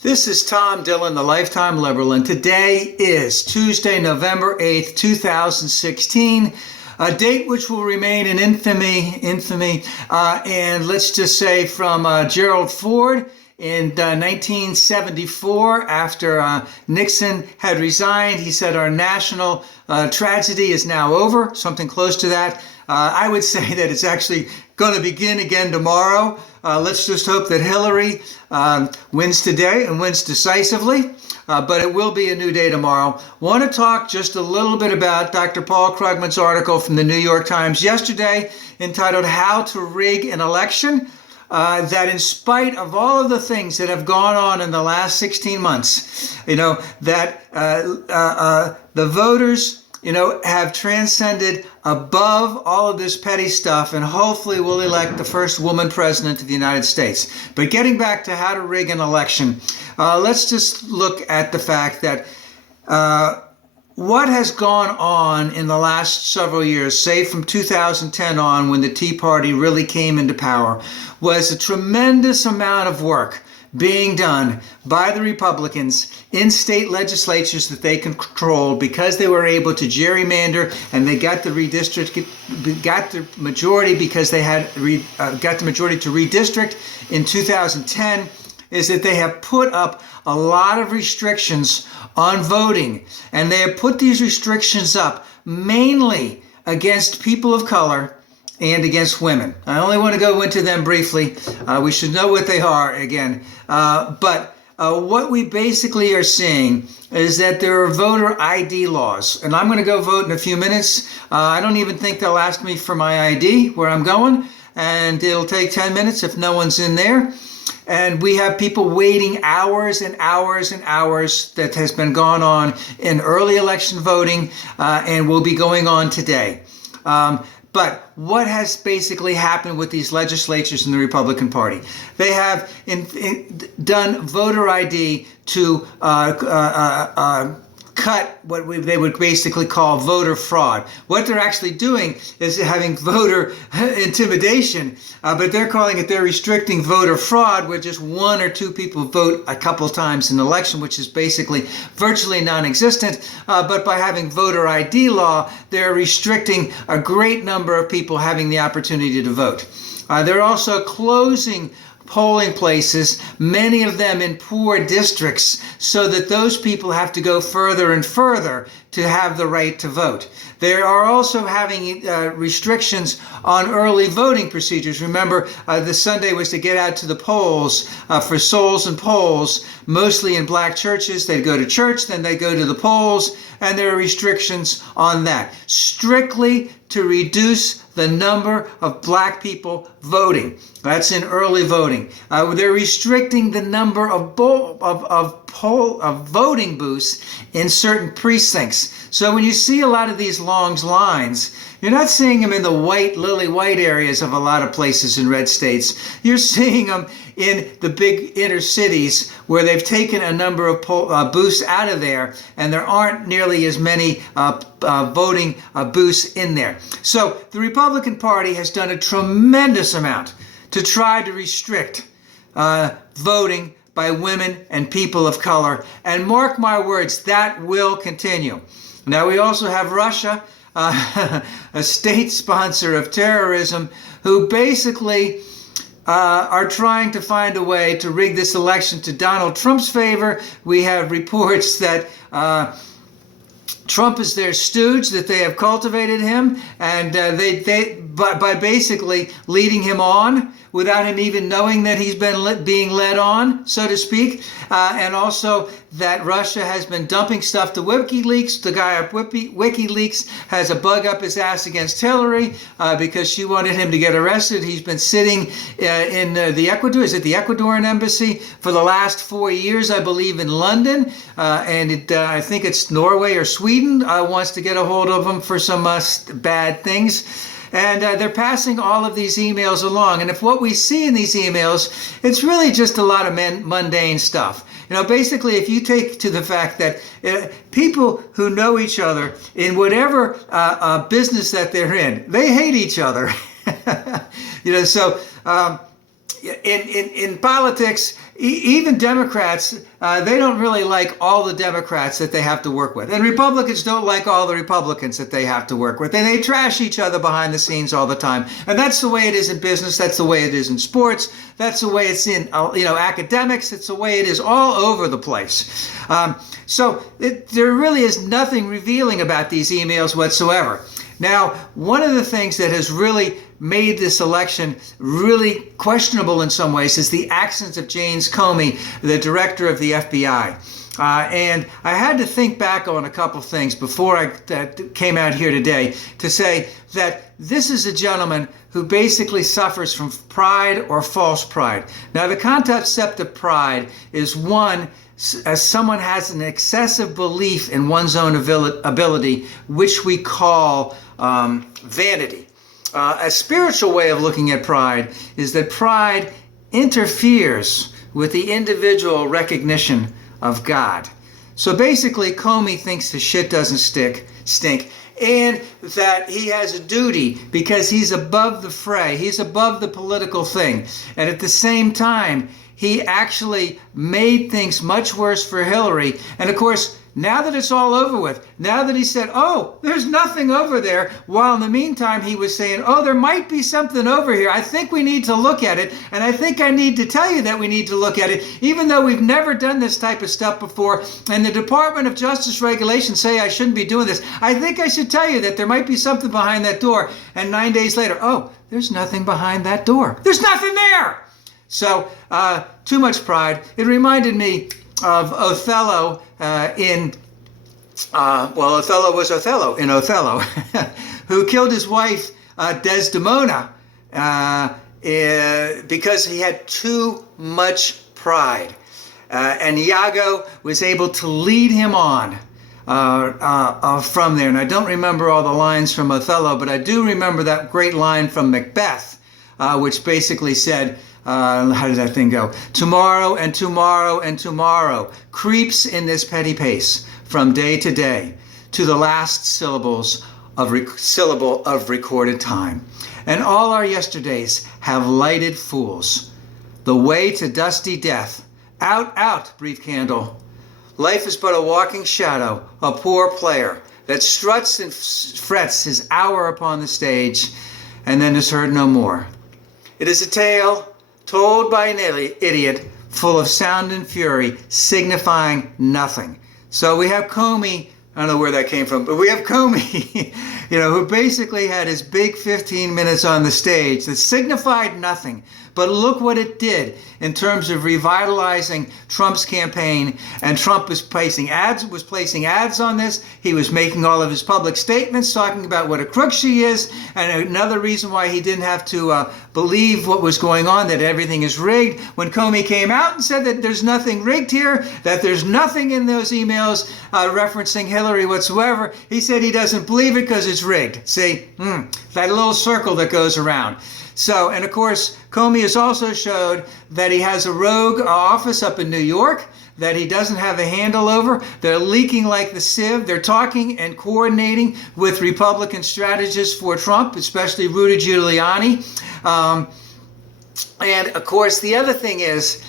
This is Tom Dillon, the Lifetime Liberal, and today is Tuesday, November 8th, 2016, a date which will remain in infamy, and let's just say from Gerald Ford in 1974, after Nixon had resigned. He said our national tragedy is now over, something close to that. I would say that it's actually going to begin again tomorrow. Let's just hope that Hillary wins today and wins decisively, but it will be a new day tomorrow. Want to talk just a little bit about Dr. Paul Krugman's article from the New York Times yesterday entitled How to Rig an Election. That in spite of all of the things that have gone on in the last 16 months, that the voters, have transcended above all of this petty stuff, and hopefully will elect the first woman president of the United States. But getting back to how to rig an election, let's just look at the fact that what has gone on in the last several years, say from 2010 on, when the Tea Party really came into power, was a tremendous amount of work being done by the Republicans in state legislatures that they controlled, because they were able to gerrymander, and they got the majority because they had got the majority to redistrict in 2010, is that they have put up a lot of restrictions on voting, and they have put these restrictions up mainly against people of color and against women. I only want to go into them briefly. We should know what they are again. But what we basically are seeing is that there are voter ID laws. And I'm going to go vote in a few minutes. I don't even think they'll ask me for my ID where I'm going. And it'll take 10 minutes if no one's in there. And we have people waiting hours and hours and hours. That has been going on in early election voting and will be going on today. But what has basically happened with these legislatures in the Republican Party? They have done voter ID to cut what they would basically call voter fraud. What they're actually doing is having voter intimidation, but they're calling they're restricting voter fraud, where just one or two people vote a couple times in an election, which is basically virtually non-existent. But by having voter ID law, they're restricting a great number of people having the opportunity to vote. They're also closing polling places, many of them in poor districts, so that those people have to go further and further to have the right to vote. They are also having restrictions on early voting procedures. Remember, the Sunday was to get out to the polls for souls and polls, mostly in black churches. They'd go to church, then they'd go to the polls, and there are restrictions on that, strictly to reduce the number of black people voting. That's in early voting. They're restricting the number of voting booths in certain precincts. So when you see a lot of these long lines, you're not seeing them in the lily white areas of a lot of places in red states. You're seeing them in the big inner cities, where they've taken a number of booths out of there, and there aren't nearly as many voting booths in there. So the Republican Party has done a tremendous amount to try to restrict voting by women and people of color. And mark my words, that will continue. Now, we also have Russia, a state sponsor of terrorism, who basically are trying to find a way to rig this election to Donald Trump's favor. We have reports that Trump is their stooge, that they have cultivated him, and by basically leading him on without him even knowing that he's been being led on, so to speak, and also that Russia has been dumping stuff to WikiLeaks. The guy at WikiLeaks has a bug up his ass against Hillary because she wanted him to get arrested. He's been sitting in the Ecuadorian embassy for the last 4 years, I believe, in London, and I think it's Norway or Sweden wants to get a hold of him for some bad things. And they're passing all of these emails along. And if what we see in these emails, it's really just a lot of mundane stuff. Basically, if you take to the fact that people who know each other in whatever business that they're in, they hate each other. So in politics, even Democrats, they don't really like all the Democrats that they have to work with. And Republicans don't like all the Republicans that they have to work with. And they trash each other behind the scenes all the time. And that's the way it is in business. That's the way it is in sports. That's the way it's in academics. It's the way it is all over the place. So there really is nothing revealing about these emails whatsoever. Now, one of the things that has really made this election really questionable in some ways is the actions of James Comey, the director of the FBI. And I had to think back on a couple of things before I came out here today to say that this is a gentleman who basically suffers from pride or false pride. Now, the concept of pride is one, as someone has an excessive belief in one's own ability, which we call vanity. A spiritual way of looking at pride is that pride interferes with the individual recognition of God. So basically, Comey thinks the shit doesn't stink, and that he has a duty because he's above the fray, he's above the political thing. And at the same time, he actually made things much worse for Hillary. And of course, now that it's all over with, now that he said, oh, there's nothing over there, while in the meantime he was saying, oh, there might be something over here. I think we need to look at it. And I think I need to tell you that we need to look at it, even though we've never done this type of stuff before. And the Department of Justice regulations say I shouldn't be doing this. I think I should tell you that there might be something behind that door. And 9 days later, oh, there's nothing behind that door. There's nothing there. So too much pride. It reminded me of Othello Othello was Othello in Othello, who killed his wife Desdemona because he had too much pride. And Iago was able to lead him on from there. And I don't remember all the lines from Othello, but I do remember that great line from Macbeth, which basically said, how did that thing go? Tomorrow and tomorrow and tomorrow creeps in this petty pace from day to day to the last syllable of recorded time. And all our yesterdays have lighted fools. The way to dusty death. Out, out, brief candle. Life is but a walking shadow, a poor player that struts and frets his hour upon the stage and then is heard no more. It is a tale told by an idiot, full of sound and fury, signifying nothing. So we have Comey, I don't know where that came from, but we have Comey, who basically had his big 15 minutes on the stage that signified nothing. But look what it did in terms of revitalizing Trump's campaign. And Trump was placing ads on this. He was making all of his public statements talking about what a crook she is. And another reason why he didn't have to believe what was going on, that everything is rigged. When Comey came out and said that there's nothing rigged here, that there's nothing in those emails referencing Hillary whatsoever, he said he doesn't believe it because it's rigged. See, that little circle that goes around. So, and of course, Comey has also showed that he has a rogue office up in New York that he doesn't have a handle over. They're leaking like the sieve. They're talking and coordinating with Republican strategists for Trump, especially Rudy Giuliani. And of course, the other thing is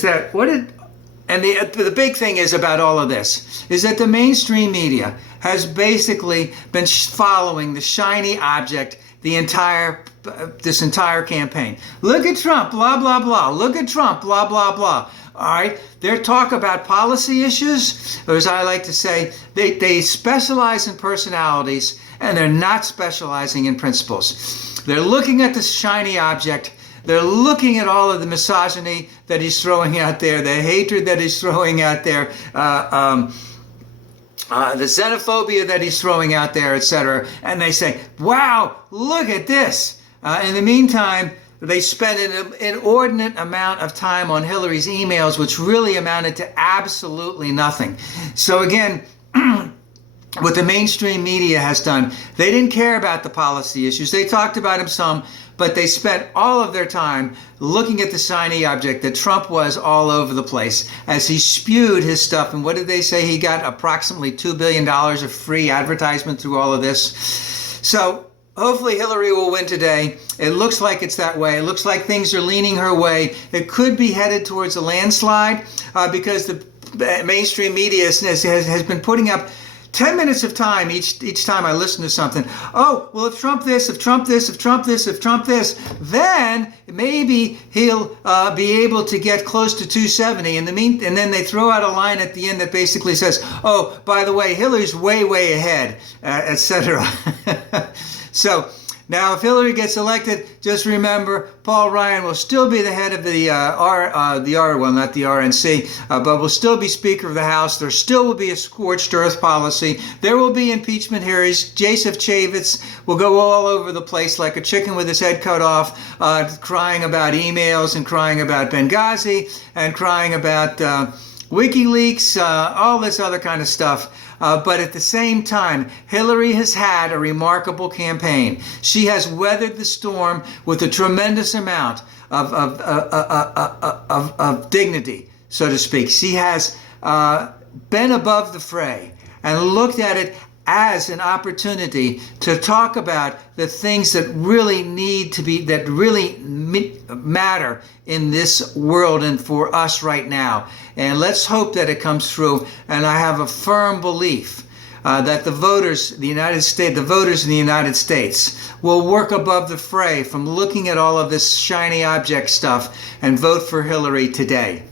that the big thing is about all of this is that the mainstream media has basically been following the shiny object this entire campaign. Look at Trump, blah, blah, blah. Look at Trump, blah, blah, blah. All right, their talk about policy issues, or as I like to say, they specialize in personalities and they're not specializing in principles. They're looking at the shiny object. They're looking at all of the misogyny that he's throwing out there, the hatred that he's throwing out there, the xenophobia that he's throwing out there, etc. And they say, wow, look at this. In the meantime, they spent an inordinate amount of time on Hillary's emails, which really amounted to absolutely nothing. So again, what the mainstream media has done, they didn't care about the policy issues. They talked about them some, but they spent all of their time looking at the shiny object that Trump was all over the place as he spewed his stuff. And what did they say? He got approximately $2 billion of free advertisement through all of this. So Hopefully Hillary will win today. It looks like it's that way. It looks like things are leaning her way. It could be headed towards a landslide because the mainstream media has been putting up 10 minutes of time each time I listen to something. Oh, well, if Trump this, if Trump this, if Trump this, if Trump this, then maybe he'll be able to get close to 270. And then they throw out a line at the end that basically says, oh, by the way, Hillary's way, way ahead, etc. So now if Hillary gets elected, just remember Paul Ryan will still be the head of the not the RNC, but will still be Speaker of the House. There still will be a scorched earth policy. There will be impeachment hearings. Joseph Chavez will go all over the place like a chicken with his head cut off, crying about emails and crying about Benghazi and crying about WikiLeaks, all this other kind of stuff. But at the same time, Hillary has had a remarkable campaign. She has weathered the storm with a tremendous amount of dignity, so to speak. She has been above the fray and looked at it as an opportunity to talk about the things that really that really matter in this world and for us right now. And let's hope that it comes through. And I have a firm belief that the voters in the United States will work above the fray from looking at all of this shiny object stuff and vote for Hillary today.